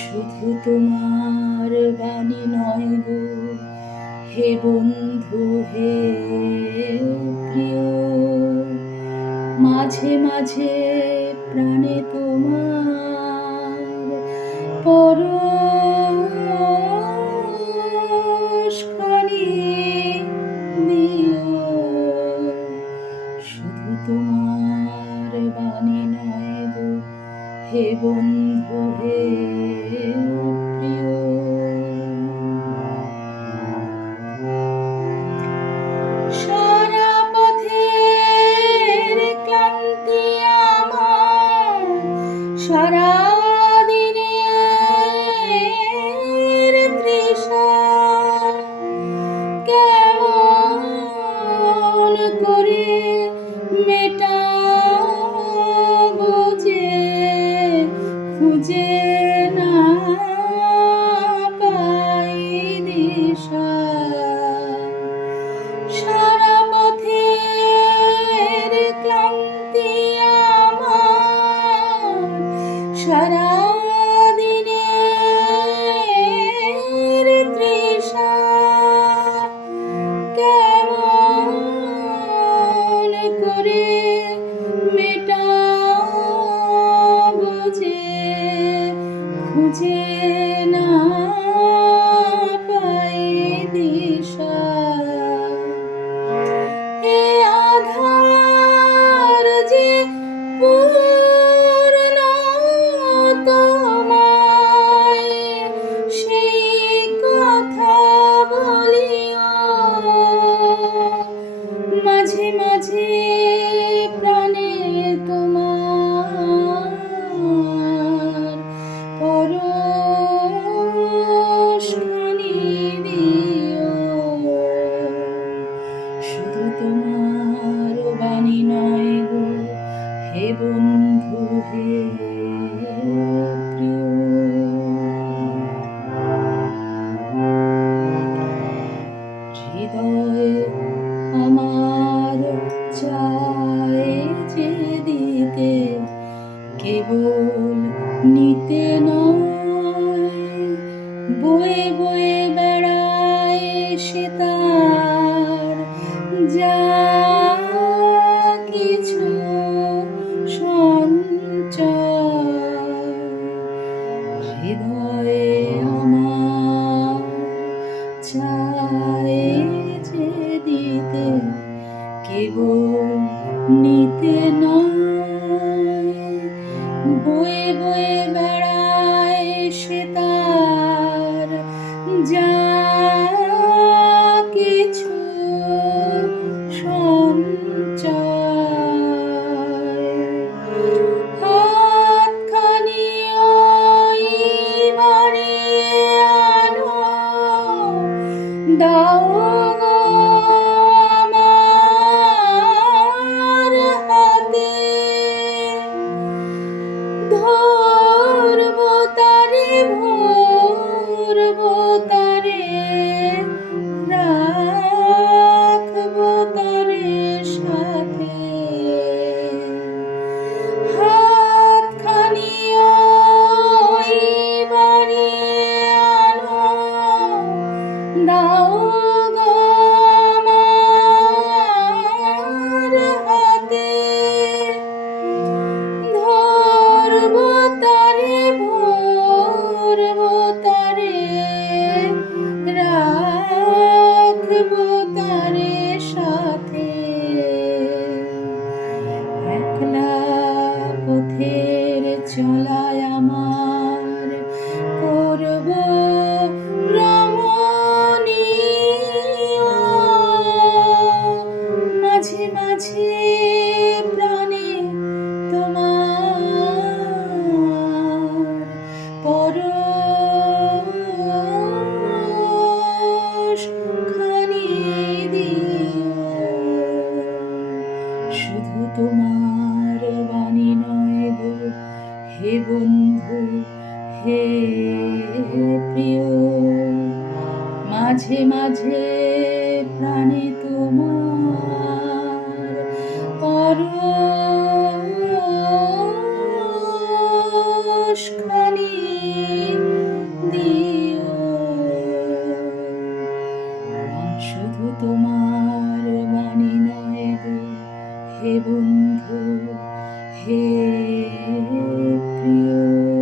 শুধু তোমার বাণী নয় গো হে বন্ধু হে প্রিয়, মাঝে মাঝে প্রাণে তোমার পরশখানি দিও। শুধু তোমার বাণী নয় গো হে বন্ধু হে প্রিয়। সারা পথের ক্লান্তি আমার, সারা দিনের তৃষা, কেমন করে মেটাবো যে খুঁজে না পাই দিশা। সারা পথের ক্লান্তি আমার, সারা দিনের তৃষা, কেমন করে মেটাবো যে খুঁজে না পাই দিশা। এ আধার যে পূর্ণ তোমায়, সেই কথা বলিও। মাঝে মাঝে প্রাণে তোমার পরশখানি দিও। শুধু তোমার বাণী নয় গো হে বন্ধু হে প্রিয়। হৃদয় আমার চায় যে দিতে, কেবল নিতে নয়। বয়ে বয়ে বেড়ায় সে তার যা কিছু সঞ্চয়। হৃদয়ে আমার চায় যে দিতে, কেবল নিতে নয়। বয়ে বয়ে বেড়ায় সে তার যা কিছু সঞ্চয়। হাতখানি ওই বাড়িয়ে আনো, দাও গো আমার হাতে। ধরবো তারে ভরবো তারে, রাখবো তারে সাথে। হাতখানি ওই বাড়িয়ে আনো, দাও গো আমার হাতে। ধরবো তারে ভরবো তারে, রাখবো তারে সাথে। একলা পথের চলায় আমার করব রমণীয়। মাঝে মাঝে প্রাণে তোমার পরশখানি দিও। শুধু তোমার বাণী নয় গো হে বন্ধু হে প্রিয়, মাঝে মাঝে প্রাণে তোমার পরশখানি বন্ধু হে প্রিয়।